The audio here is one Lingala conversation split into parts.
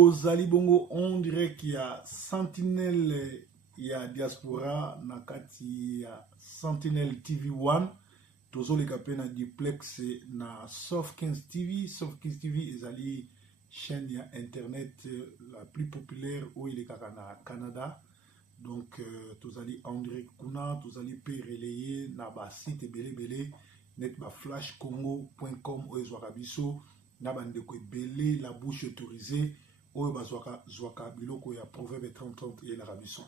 Ozali bongo, on dirait qu'il y a Sentinelle, il y a Diaspora, nakati il y a Sentinelle TV1, tozo le kapé na duplex na Soft 15 TV. Soft 15 TV ezali chaîne ya internet la plus populaire où il est na Canada. Donc tozali en direct kuna, tozali pe relayer na ba site belé net ba flashcongo.com ou ezwaka biso na bandeko ebele la bouche autorisée oyo bazwaka biloko ya proverbe 30-30 et la rabiso.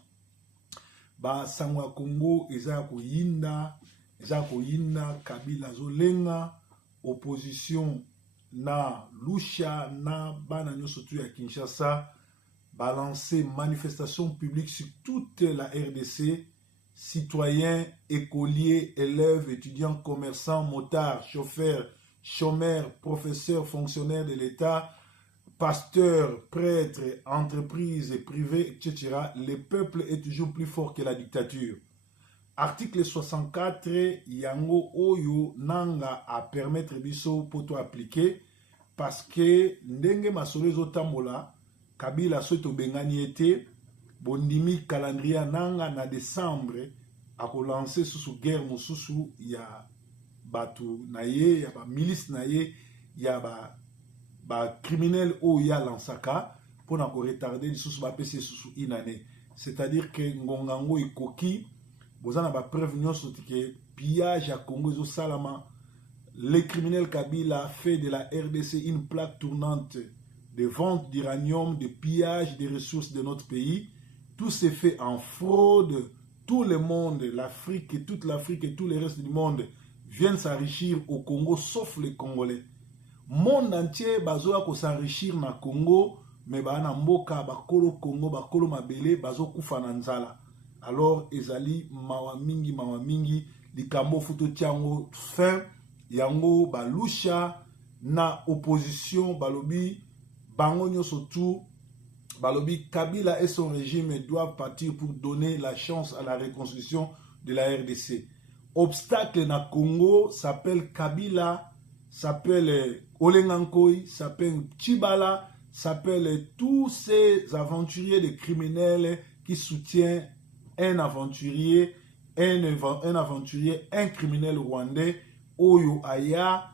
Ba sangwa Congo eza koyinda Kabila zolenga opposition na lusha na bana nyoso tu ya Kinshasa balancer manifestation publique sur toute la RDC, citoyens, écoliers, élèves, étudiants, commerçants, motards, chauffeurs, chômeurs, professeurs, fonctionnaires de l'État, pasteurs, prêtres, entreprises privées, etc. Le peuple est toujours plus fort que la dictature. Article 64, yango oyo nanga a permettre biso poto appliquer parce que ndenge masolezo tambola Kabila soto bengani ete bondimi calendrier nanga na décembre a lancé sous guerre mosusu ya batu na ye ya ba milice na ye ya ba criminel o ya lansaka pour na ko retarder sous ba PC sous une année. C'est-à-dire que ngongango ikoki bozana ba preuve nyonso que pillage à Congo zo salama. Les criminels Kabila fait de la RDC une plaque tournante de vente d'uranium, de pillage des ressources de notre pays. Tout s'est fait en fraude. Tout le monde, l'Afrique et toute l'Afrique et tout le reste du monde viennent s'enrichir au Congo, sauf les Congolais. Monde entier, bazoa ko s'enrichir na Congo, mais bana mboka, bakolo Congo, bakolo mabele, bazo kufa na nzala. Alors, ezali mawa mingi, likambo futo tiango fin, yango balusha na opposition, balobi, Bangonyo surtout, balobi Kabila et son régime doivent partir pour donner la chance à la reconstruction de la RDC. Obstacle na Congo s'appelle Kabila, s'appelle Olengankoi, s'appelle Chibala, s'appelle tous ces aventuriers de criminels qui soutiennent un aventurier, un criminel rwandais, Oyo Aya,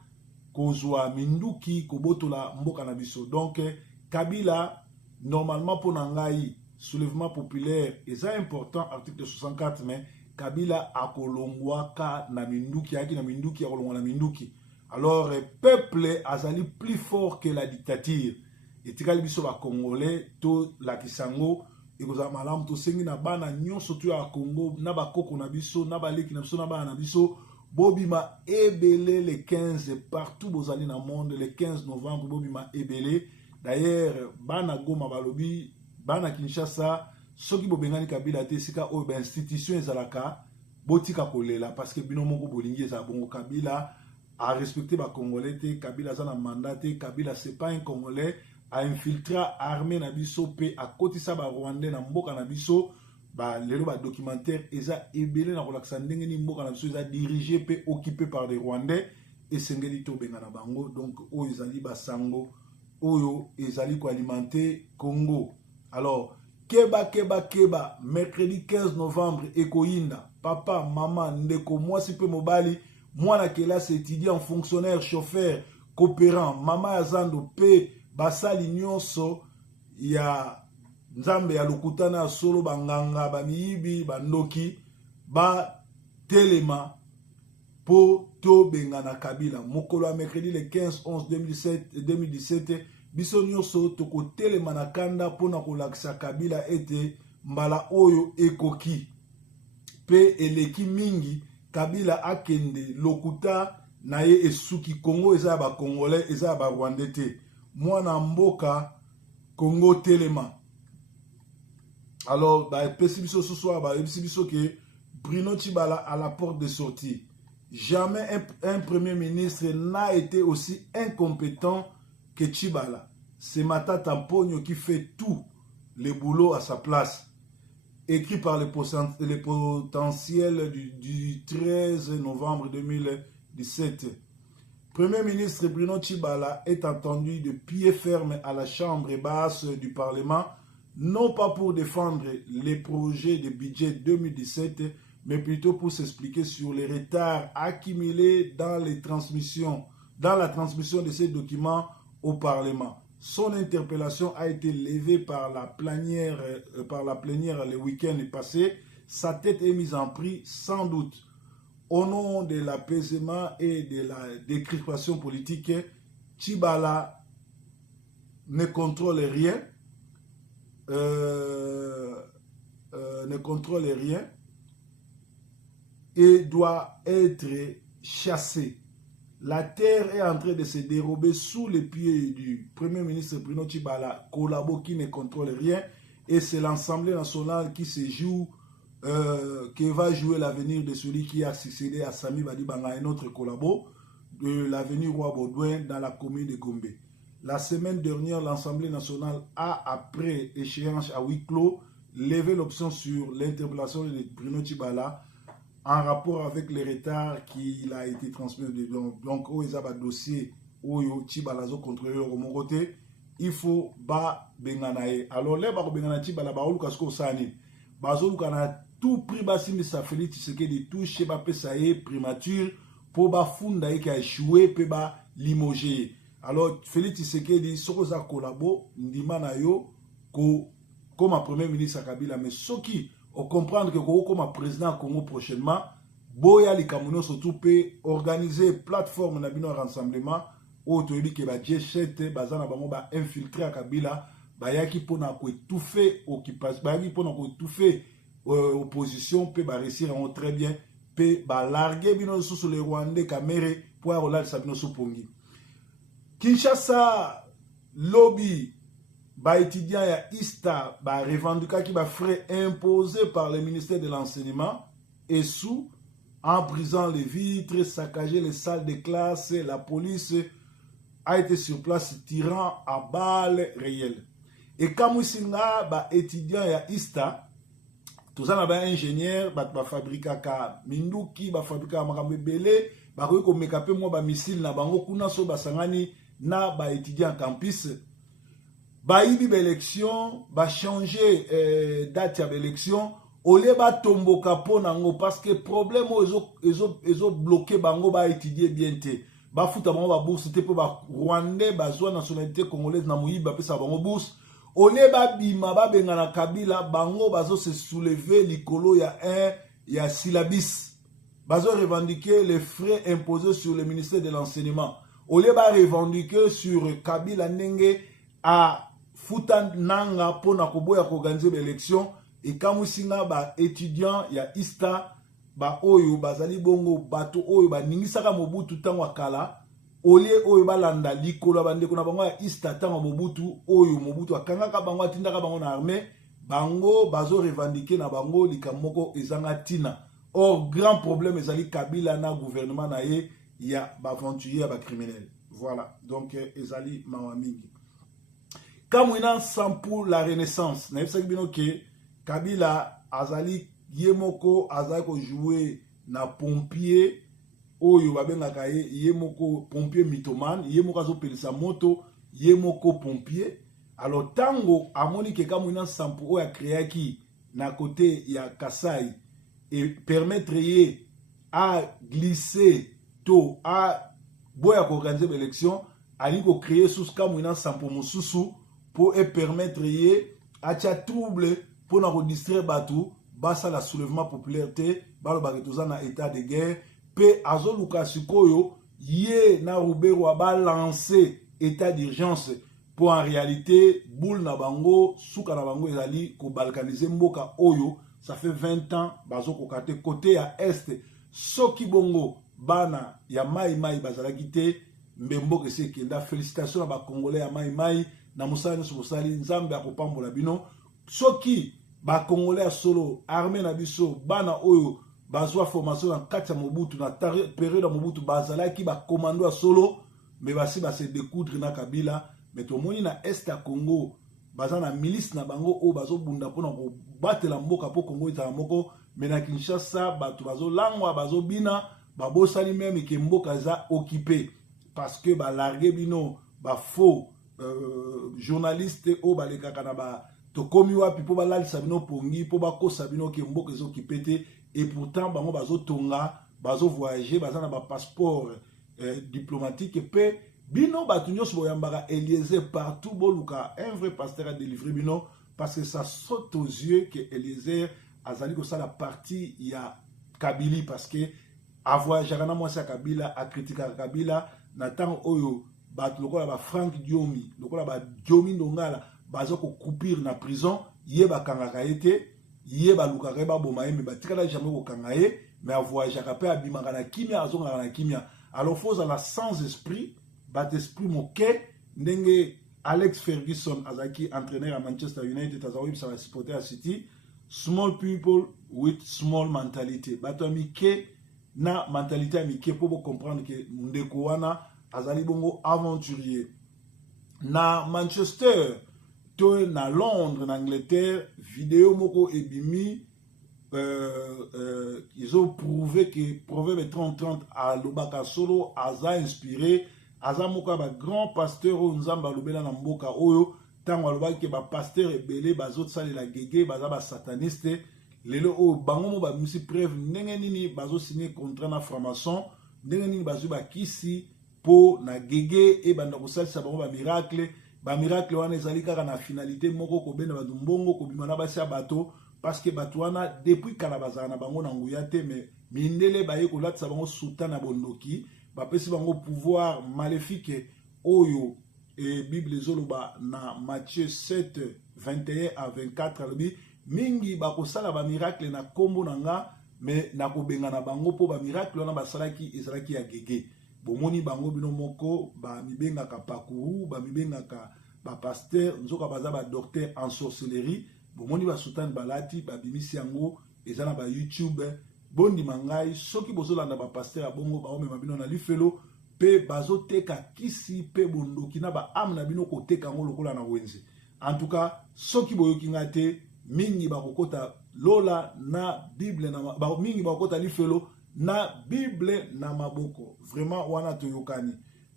Kozwa Minduki, Kobotola Mboka Nabiso. Donc, Kabila, normalement pour Nangaï, soulèvement populaire, et c'est important, article 64, mais Kabila a kolongwaka na Minduki, a Minduki, a kolongwa na Minduki. Alors, peuple azali plus fort que la dictature. Et tikali biso ba Congolais, to la Kisango, et koza malam to sengi na bana nyon sotu à Congo, na ba koko na biso, na ba leki na biso, na ba na biso. Bobima ebele le 15 partout bozali na monde le 15 novembre Bobima ebele. D'ailleurs bana Goma balobi bana Kinshasa soki bobengani Kabila te sika o ba institution ezalaka botika kolela parce que bino moko bolingi eza bongo. Kabila a respecté ba Congolais te, Kabila za na mandat te, Kabila c'est pas un Congolais, a infiltré armée na biso pe a kotisa ba Rwandais na mboka na biso. Bah, les documentaires, ils ont ébélé dans la dirigé et occupé par des Rwandais et Sengeli Tobengana Bango. Donc, ils ont Basango, ils ont alimenté Congo. Alors, Keba, mercredi 15 novembre, Ekoinda, papa, maman, Ndeko, moi, si peu mobali, moi, la classe étudiant, fonctionnaire, chauffeur, coopérant, maman, Azando, P, Basali, Nyonso, il y a Nzambe ya lokutana solo banganga bamiyibi bandoki ba telema po to bengana Kabila mokolo mercredi le 15-11-2017 biso nyonso toko telema na kanda pona kolakisa Kabila ete mbala oyo ekoki pe eleki mingi Kabila akende lokuta na ye esuki. Congo eza ba Congolais eza ba Rwandais te, mwana mboka Congo telema. Alors, ce soir, que Bruno Chibala à la porte de sortie. Jamais un premier ministre n'a été aussi incompétent que Chibala. C'est Mata Tampogno qui fait tout le boulot à sa place. Écrit par le potentiel du 13 novembre 2017. Premier ministre Bruno Tshibala est entendu de pied ferme à la chambre basse du Parlement, non pas pour défendre les projets de budget 2017, mais plutôt pour s'expliquer sur les retards accumulés dans la transmission de ces documents au Parlement. Son interpellation a été levée par la plénière le week-end passé. Sa tête est mise en prix sans doute. Au nom de l'apaisement et de la décryptation politique, Tshibala ne contrôle rien, et doit être chassé. La terre est en train de se dérober sous les pieds du Premier ministre Bruno Tshibala, Kolabo, qui ne contrôle rien, et c'est l'Assemblée nationale qui se joue, qui va jouer l'avenir de celui qui a succédé à Sami Badibanga, un autre Kolabo, de l'avenue Roi Baudouin dans la commune de Gombe. La semaine dernière, l'Assemblée nationale a, après échéance à huis clos, levé l'option sur l'interpellation de Bruno Tshibala en rapport avec les retards qu'il a été transmis. Donc, au dossier où Tshibala a contrôlé au mon côté, il faut ba benganae. Alors, là, ba bengana Tshibala ba olu kasko sani. Bazo lukana tout prix basimi sa Félix Tshisekedi tout chez ba pesaye primature pour ba funda qui a échoué pe ba limogé. Alors, Félix Tshisekedi, Sokoza Kolabo, Ndimana yo, comme premier ministre Kabila, mais ce qui, on comprend que comme président Congo prochainement, Boya les Camerounais surtout peut organiser plateforme de rassemblement, où tu dis que va G7, Bazana Bango va infiltrer à Kabila, Bayaki pour étouffer occupation, Bayaki pour étouffer opposition, peut réussir très bien, peut larguer bino sous les Rwandais Kamere pour avoir Sabino Supongi. Kinshasa, lobby, ba étudiant ya ISTA, ba revendicat qui ba frais imposés par le ministère de l'enseignement et sous, en brisant les vitres, saccager les salles de classe, la police a été sur place tirant à balles réelles. Et comme Singa, ba étudiant ya ISTA, tout ça ba ingénieur, ba fabriquer ka minduki, ba fabriquer makambe belé, ba ko mekape mo ba missile na bango kuna so ba sangani na ba étudiant campus. Ba yibi élection, ba changer date ya élection, au lieu ba tomboka po nango parce que problème ezo bloqué bango ba étudier bien té. Ba futa bango ba bourse té po ba Rwandais ba zwa nationalité congolaise na muyiba pe sa bango bourse. Au lieu ba bima ba bengana Kabila bango bazo se soulever likolo ya syllabis. Bazo revendiquer les frais imposés sur le ministère de l'enseignement. Au lieu de revendiquer sur Kabila Nenge à Futan Nanga pour organiser l'élection, et quand singa ba étudiant ya ISTA ba oyo bazali bongo bato oyo ba ningisaka Mobutu tango akala, au lieu oyo balanda likolo bandeko na bango ya ISTA tango Mobutu oyo Mobutu akangaka bango atindaka bango na armée, bango bazo revendiquer na bango likamoko ezanga tina. Or grand problème ezali Kabila na gouvernement na ye, il y a des aventuriers, des criminels. Voilà. Donc, Ezali Mawamingi. Quand on a pour la Renaissance, nous savons que Kabila Azali Yemoko Azali joué na pompier, Oyo Babenga Yemoko pompier mythomane, Yemoko Azo Pelisa moto, Yemoko pompier. Alors, tango, à mon que quand on a pour créer qui, na côté, il y a Kasai, et permettre à glisser à boya organiser l'élection, ali ko créer sous kamuna sampo mususu pour permettre à tia trouble pour na distraire batu basa la soulèvement populaire te balo bagetoza na état de guerre pe azoluka sikoyo ye na rubero ba lancer état d'urgence pour en réalité boule na bango suka na bango ezali ko balkaniser mboka oyo ça fait 20 ans bazo ko kate côté à est soki bongo bana ya mai bazalaki te mbembo ke se kenda. Félicitations à ba congolais ya mai na musala nso bosali nzambe akopambola bino soki ba congolais ya solo armée na biso bana oyo bazwa formation na kati ya Mobutu na période ya Mobutu bazalaki ba commando ya solo mais basi ba se découdre na Kabila mais tomoni na est ya Congo baza na milice na bango o bazo bunda pona ko batela mboka po Congo ita moko mais na Kinshasa bato bazo langwa bazo bina babosali même que mboka za occupé parce que ba largué bino ba faux journaliste o ba le kakana ba to komi wapi po ba lali sabino pongi po ba ko sabino ke mboka ezo kipete et pourtant bango bazo tonga bazo voyager baza na ba passeport diplomatique pe bino batu nyonso boyambaka Eliezer partout boluka un vrai pasteur a délivré bino parce que ça saute aux yeux que Eliezer azali ko ça la partie ya Kabila parce que avoir jarana mwasi ya Kabila a critiqué Kabila na temps oyo batu lokola ba Frank Diomi lokola ba Diomi Ndongala bazo ko coupir na prison ye ba kangaka ete ye ba lukaka ba boma ye me batikala jamais ko kangaye mais avoir jaka pe abimaka na kimia azonga na kimia alors faut la sans esprit bat esprit moke ndenge Alex Ferguson azaki entraîneur à Manchester United azawi sa supporter à City small people with small mentality bato mike na mentalité mike pour comprendre que ndeko wana azali bongo aventurier na Manchester to na Londres na Angleterre vidéo moko ebimi ils ont prouvé que Proverbe 30-30 à Lobaka Solo aza inspiré aza moko ba grand pasteur o nzamba lobela na mboka oyo tango alobaki ke ba pasteur ebele bazot salela gege baza ba sataniste lelo o bango mo ba misi preuve ndenge nini bazo signer contrat na franc-maçon ndenge nini bazo ba kisi po na gege e banda kosalisa bango ba miracle wana ezali kaka na finalité moko ko bena ba mbongo ko bimana basi ya bato parce que bato wana depuis kala bazana bango na nguya te mais mindele baye ko latsa bango sultana bondoki bapesi bango pouvoir maléfique oyo et Bible zoloba na Matthieu 7 21 à 24 alobi mingi bakosala ba miracle na kombo nanga mais na kobenga na bango po ba miracle wana basalaki ezalaki ya gege bomoni bango bino moko ba mibenga ka pakuru ba mibenga ka ba pasteur nzoka baza ba docteur en sorcellerie bomoni ba sultan balati ba bimisi yango ezana ba YouTube bondi mangai soki bozolanda ba pasteur a bongo ba omema bino na lifelo pe bazoteka kisi pe bondoki na ba am na bino koteka ngo lokola na wenze en tout cas soki boyoki ngate mingi bakokota lola na Bible na ba mingi bakokota lifelo na Bible na maboko vraiment wana toyokani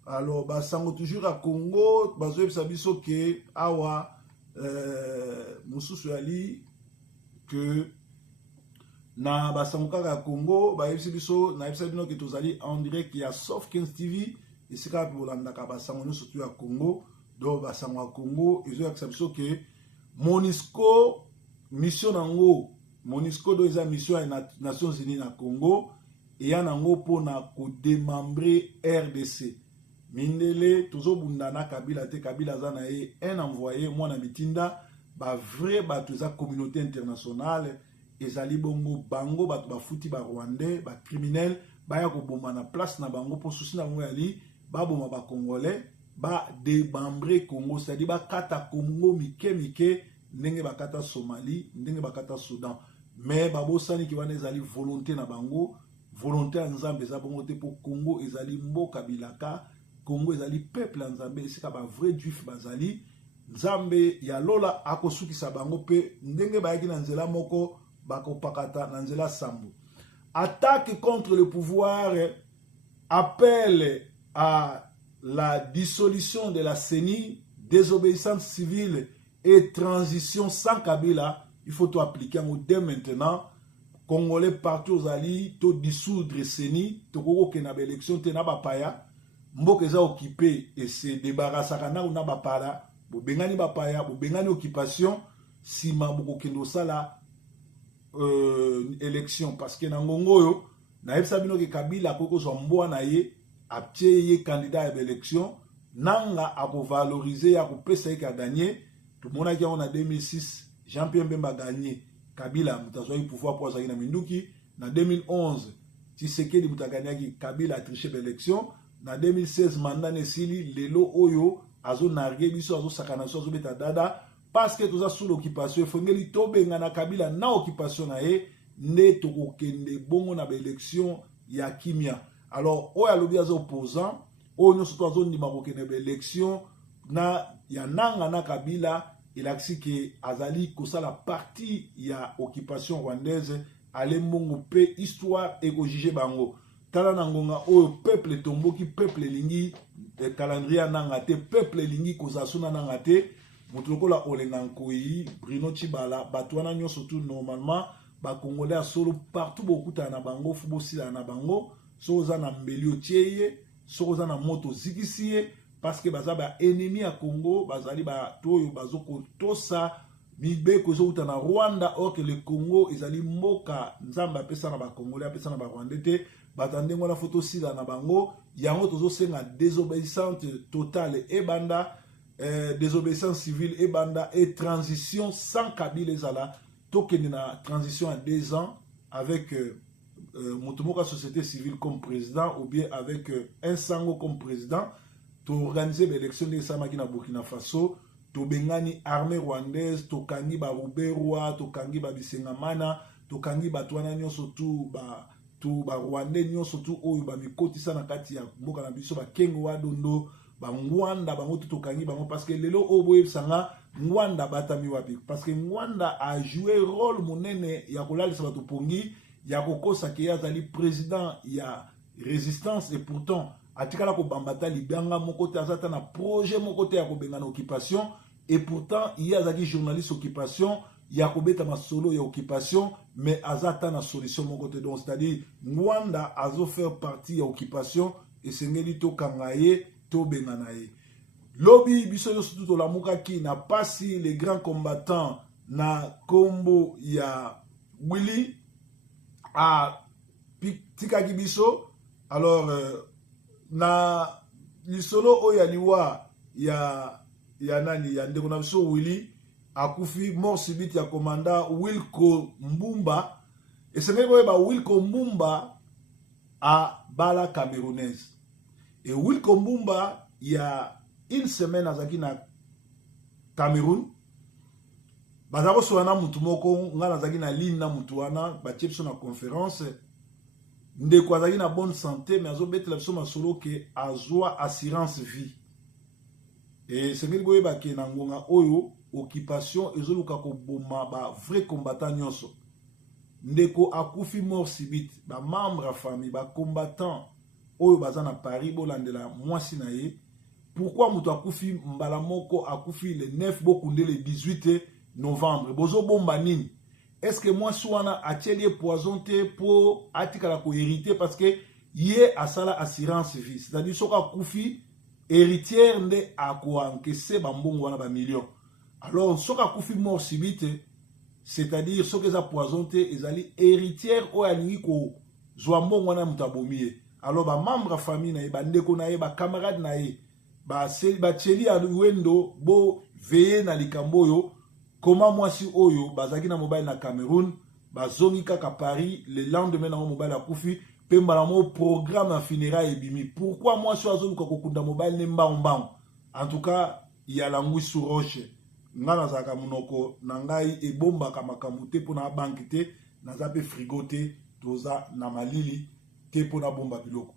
alors basango toujours à Congo bazoyebisa biso ke awa mususu yali que na basango kaka Congo bayebisi biso na yebisa bino ke tozali en direct ya Soft 15 TV esika bolandaka basango nyonso tu ya Congo do basango ya Congo ezoyakisa biso ke MONUSCO mission nango MONUSCO do eza mission ya Nations Unies na Congo eya nango mpona kodémembre RDC mindele tozobunda na Kabila te Kabila aza na ye un envoyé mwana mitinda ba vrai bato eza communauté internationale ezali bongo bango bato bafuti ba Rwandais ba criminel baya koboma na place na bango po susi na bango yali baboma ba Congolais ba démembre Congo c'est-à-dire ba kata Congo mike ndenge bakata Somalie ndenge bakata Soudan mais babosani ki wana ezali volonté na bango volonté ya Nzambe eza bongo te po Congo ezali mboka bilaka Congo ezali peuple ya Nzambe esika ba vrai juif bazali Nzambe ya lola akosukisa bango pe ndenge bayaki na nzela moko bakopakata na nzela sambo attaque contre le pouvoir appelle à la dissolution de la CENI désobéissance civile et transition sans Kabila il faut tout appliquer dès maintenant Congolais partout aux alliés, to dissoudre CENI, to koko kena ba élection te na bapaya, mboka eza occupé et se débarrasser na una bapala, bo bengani bapaya, bo bengani occupation, sima boko kendo sala élection parce que na ngongo yo, na yebisa bino ke Kabila koko so mboa na ye, aptie ye candidat à élection, nanga ako valoriser ya ko pesa ye ka gagner, tout le monde a dit en 2006, Jean-Pierre Bemba gagné. Kabila mutazoi pouvoir pour Zagina Minduki. En 2011, Tshisekedi mutaganyaki Kabila a triché l'élection. En 2016, mandat nesili lelo oyo azo nargue biso azo sakanaso azo beta dada parce que tout ça sous l'occupation fongeli tobenga na Kabila na occupation na e ne toko kende bongo na élection ya kimia. Alors oya lobi azo opposant oyo nyoso to azo ndima ko kende élection na ya nanga na Kabila il a dit que azali kosa la partie ya occupation rwandaise ale mbongo pe histoire et ko juger bango tala nangonga oyo peuple tomboki peuple lingi calendrier nanga te peuple lingi kozasuna nanga te moto lokola Olenga Nkoyi Bruno Tshibala bato wana nyonso tout normalement ba congolais a solo partout beaucoup na bango fubo sila na bango so za na mbeli otieye so za na moto zikisiye parce que baza ba ennemi à Congo bazali ba toyo bazoko tosa mibeko zo uta na Rwanda or que le Congo ezali mboka nzamba apesa na ba congolais apesa na ba rwandais te batande ngona photo sila na bango yango tozo senga désobéissance totale et banda désobéissance civile et banda et transition sans Kabila ezala tokende na transition à 2 ans avec Motomoka société civile comme président ou bien avec un sango comme président to organiser l'élection de Samaki na Burkina Faso to bengani armée rwandaise to kangi ba Ruberwa to kangi ba Bisengamana to kangi ba twana nyonso tu ba rwandais nyonso tu oyo ba mikotisa na kati ya mboka na biso ba kengo wa dondo ba ngwanda bango to kangi bango parce que lelo oboye sanga ngwanda batami wapi parce que ngwanda a joué rôle monene ya kolalisa bato pongi ya kokosa ke azali président ya résistance et pourtant atikala ko bambata libanga moko te azata na projet moko te ya ko benga na occupation et pourtant il y a azaki journaliste occupation ya ko beta masolo ya occupation mais azata na solution moko te donc c'est-à-dire ngwanda azo faire partie ya occupation et sengeli to kangaye to benga na ye lobby biso yo surtout la mukaki na pasi les grands combattants na kombo ya Willy a tikaki biso alors na lisolo oya liwa ya nani ya ndeko na biso Willy akufi mort subite ya commandant Wilco Mbumba esengeli boyeba Wilco Mbumba a bala camerounaise et Wilco Mbumba il y a une semaine azaki na Cameroun bazako soana mutu moko ngana azaki na ligne na mutu wana batie biso na conférence ndeko azaki na bonne santé mais azobetela biso masolo ke azwa assurance vie et sengeli boyeba ke na ngonga oyo occupation ezoluka koboma ba vrai combattant nyonso ndeko akufi mort subite ba membre ya famille ba combattant oyo baza na Paris bolandela mwasi na ye pourquoi mutu akufi mbala moko akufi le 9 bokunde le 18 novembre bozo bomba nini est-ce que mwasi wana atieli poison te po atikala ko hériter parce que ye asala assurance vie c'est-à-dire soka akufi héritière nde akoankese bambongo wana ba millions alors soka akufi mort subite c'est-à-dire soka eza poison te ezali héritière oyo alingi ko zwa mbongo wana mutu abomi alors ba membre famille na ye ba ndeko na ye ba camarade na ye ba tsheli ya wendo bo veye na likambo oyo koma mwasi oyo bazaki na mobile na Cameroun bazongi kaka Paris le lendemain na mobile akufi pe mbala mo programme ya funérailles ebimi pourquoi mwasi azoluka kokunda mobile ne mbao en tout cas il y a l'angui sous roche ngana zaka munoko na ngai ebombaka makambo te pona banque te naza pe frigo te toza na malili te pona bomba biloko.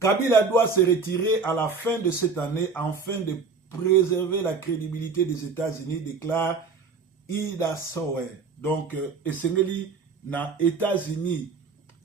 Kabila doit se retirer à la fin de cette année afin de préserver la crédibilité des États-Unis, déclare Ida Sower. Donc, esengeli na États-Unis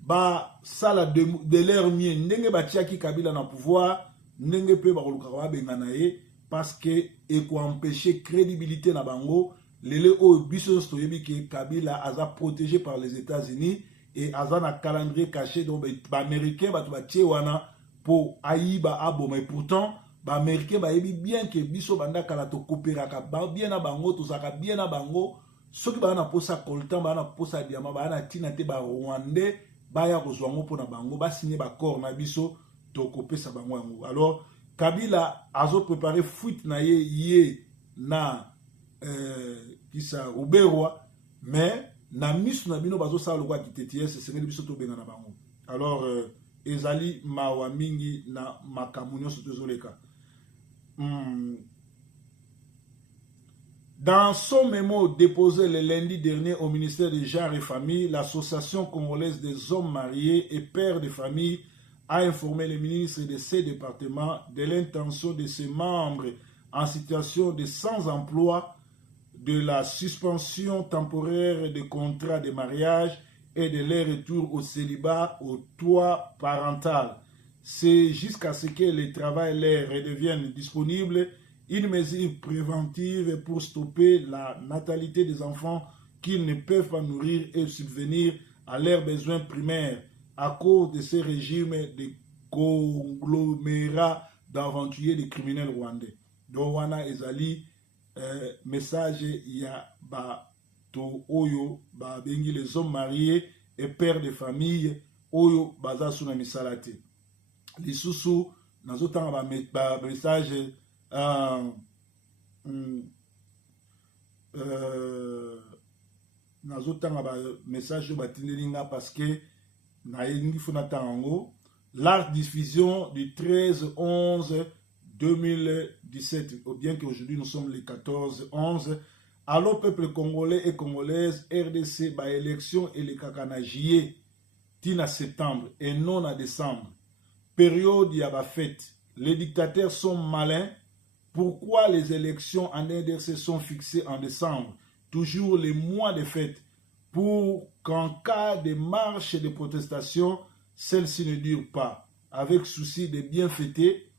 ba sala de l'air mien ndenge batiaki Kabila na pouvoir ndenge pe bakoluka ba bengana ye parce que eko empêcher crédibilité na bango lele o biso stoyebi ke Kabila aza protégé par les États-Unis et aza na calendrier caché donc ba américain ba tie wana pour aïba aboma et pourtant ba américain ba yebi bien que biso banda kala to coopéraka ba bien na bango to saka bien na bango soki ba na posa coltan ba na posa diamant ba na tina te ba rwandais ba ya kozwa ngo pona bango ba signer ba corps na biso to kopesa bango yango alors Kabila azo préparer fuite na ye na kisa Ruberwa mais na misu na bino bazo sala lokwa kitetiese sengeli biso to benga na bango alors ezali mawa mingi na makambo nyonso tozoleka. Dans son mémo déposé le lundi dernier au ministère des Genres et Familles, l'association congolaise des hommes mariés et pères de famille a informé le ministre de ces départements de l'intention de ses membres en situation de sans-emploi de la suspension temporaire des contrats de mariage et de leur retour au célibat, au toit parental. C'est jusqu'à ce que le travail leur redevienne disponible une mesure préventive pour stopper la natalité des enfants qu'ils ne peuvent pas nourrir et subvenir à leurs besoins primaires à cause de ces régimes de conglomérats d'aventuriers des criminels rwandais. Donc, wana ezali message ya to oyo bengi les hommes mariés et pères de famille oyo baza suna misala te. Lisusu nazotanga message nazotanga message oyo batindeli nga parce que nayelingi funa tango la diffusion du 13-11-2017, bien qu'aujourd'hui nous sommes le 14-11. Alors, peuple congolais et congolaises, RDC, bah, élection et les kakanajier, tina septembre et non à décembre. Période y a ba fête. Les dictateurs sont malins. Pourquoi les élections en RDC sont fixées en décembre? Toujours les mois de fête. Pour qu'en cas de marche et de protestation, celle-ci ne dure pas. Avec souci de bien fêter.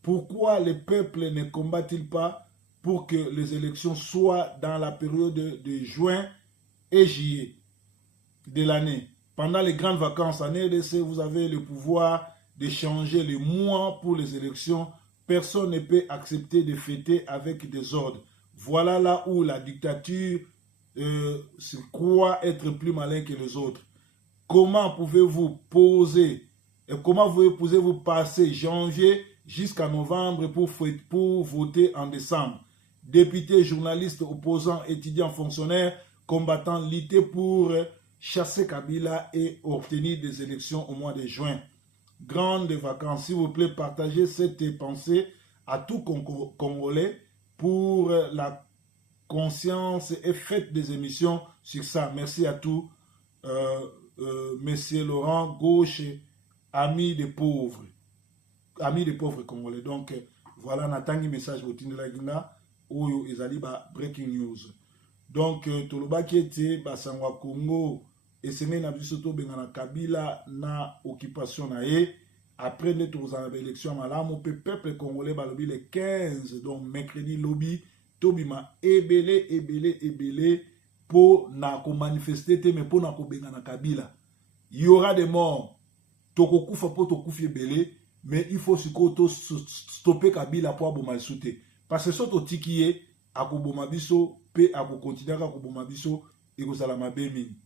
Pourquoi le peuple ne combat-il pas pour que les élections soient dans la période de juin et juillet de l'année? Pendant les grandes vacances en RDC, vous avez le pouvoir de changer les mois pour les élections. Personne ne peut accepter de fêter avec des ordres. Voilà là où la dictature se croit être plus malin que les autres. Comment pouvez-vous poser et comment pouvez-vous passer janvier jusqu'à novembre pour voter en décembre? Députés, journalistes, opposants, étudiants, fonctionnaires, combattants, lutter pour chasser Kabila et obtenir des élections au mois de juin. Grandes vacances, s'il vous plaît, partagez cette pensée à tout Congolais pour la conscience et faites des émissions sur ça. Merci à tous. Monsieur Laurent Gauche, ami des pauvres Congolais. Donc, voilà, natangi message botindela oyo ezali ba breaking news. Donc, tolobaki ete basangwa Congo esengeli na biso tobengana Kabila na occupation na ye. Après nde tozala na élection malamu pe peuple congolais balobi le 15, donc mercredi lobby tobima ebele po na ko manifester te mais po na ko bengana Kabila. Il y aura des morts. Tokokufa po tokufi ebele, mais il faut stopper Kabila po aboma soute. Parce que soto tikiye akoboma biso pe akokontinua akoboma biso ekozala mabe mingi.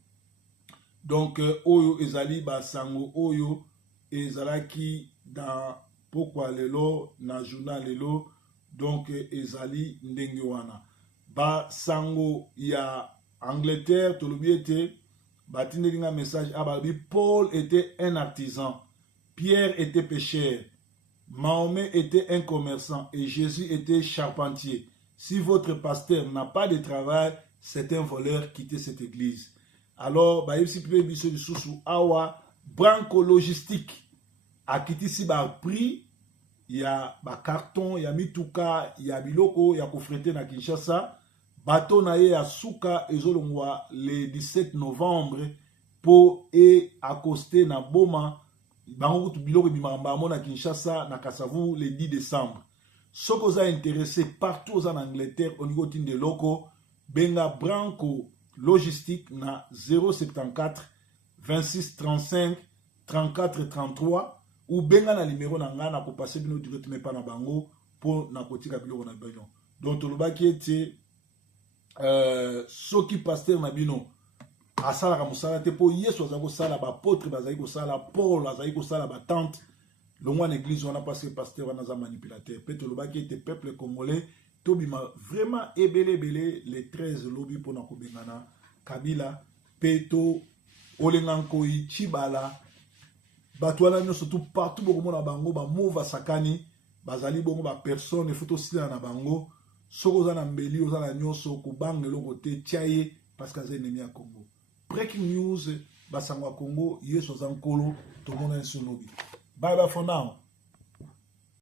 Donc oyo ezali basango oyo ezalaki dans pokwa lelo na journal lelo, donc ezali ndenge wana. Basango ya Angleterre tolobi ete batindeli nga message ababi Paul était un artisan, Pierre était pêcheur, Mahomet était un commerçant et Jésus était charpentier. Si votre pasteur n'a pas de travail, c'est un voleur, quittez cette église. Alors, si vous pouvez sous awa branco logistique a quitté si prix, il y a carton, il y a mituka, il y a biloko, il y a kofrete na Kinshasa, bateau na ye a suka ezolongwa le 17 novembre pour accoster na boma bango biloko bimamba na Kinshasa na Kasavu le 10 décembre. Ce que vous avez intéressé partout en Angleterre au niveau de loko, benga branco logistique na 074 26 35 34 33 ou benga na numéro na nga na ko passer bino directement pa na bango pour na kotika biloko na bango. Donc tolobaki ete soki pasteur na bino asala ka musala te po Yesu azako sala ba apôtre bazali ko sala, Paul azali ko sala ba tante longwa na église wana parce que pasteur wana za manipulateur. Pe tolobaki ete peuple congolais tobima vraiment ebele les 13 lobby pour na ko bengana Kabila peto olenganko chibala batwala nyo surtout partout beaucoup na bango ba mova sakani bazali bongo ba personne photo sila na bango soko za na mbeli ozala nyoso ko bangelo côté tiaye parce que c'est ennemi à Congo. Breaking news basangwa Congo Yesu za nkolo to mona nso lobby. Bye bye for now.